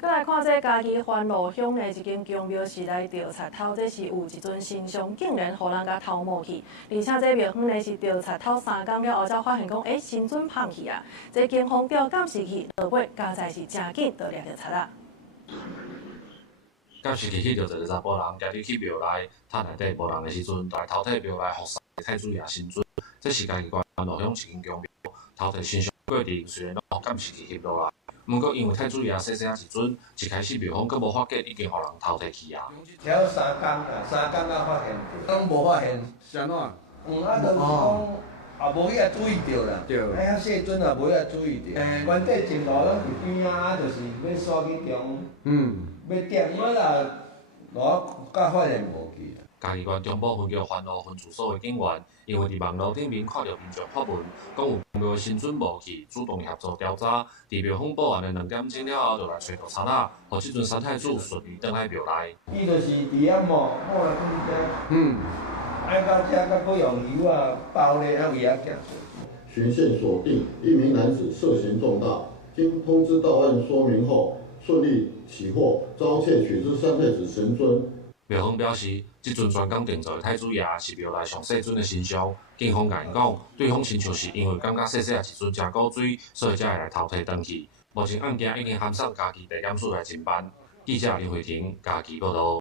再来看这嘉义番路乡的一间宫庙是来调查头，这是有一尊神像竟然互人甲偷摸去，而且这庙方呢是调查头3天了后才发现讲，神尊放去啊！这警方调监视器，落尾加在是真紧就掠着贼啊！监视器翕到一个查甫人家己去庙内，塔内底无人的时阵，在头体庙内服侍太子爷神尊。这是嘉义县番路乡一间宫庙头提神像过程，虽然拢监视器翕落来。不过，因为太子爷细细啊时阵，一开始庙方阁无发觉已经互人偷摕去啊。调3天啦，3天才发现，拢无发现。是安怎？啊，就是讲也无去遐注意到啦。对。遐细尊也无去遐注意到。原底前路拢伫边啊，就是要刷去中。要点尾啦，我甲发现无去。嘉义县中部分局番路分驻所的警员，因为伫网络顶面看到民众发文，讲有庙的神尊无去，主动协助调查。伫庙方报案的2点钟了后，就来找到贼仔，互即阵三太子顺利倒来庙内。伊就是伫遐摸来放遮。爱到遮，甲佫用油啊包咧，啊为遐夹。循线锁定一名男子涉嫌重大，经通知到案说明后，顺利起获遭窃取之三太子神尊。庙方表示，即尊专工定做的太子爷是庙内上细尊的神像。警方甲因讲，对方亲像是因为感觉细细啊一尊真古水，所以才会来偷摕转去。目前案件已经函送嘉义地检署来侦办。记者林慧婷，嘉义报道。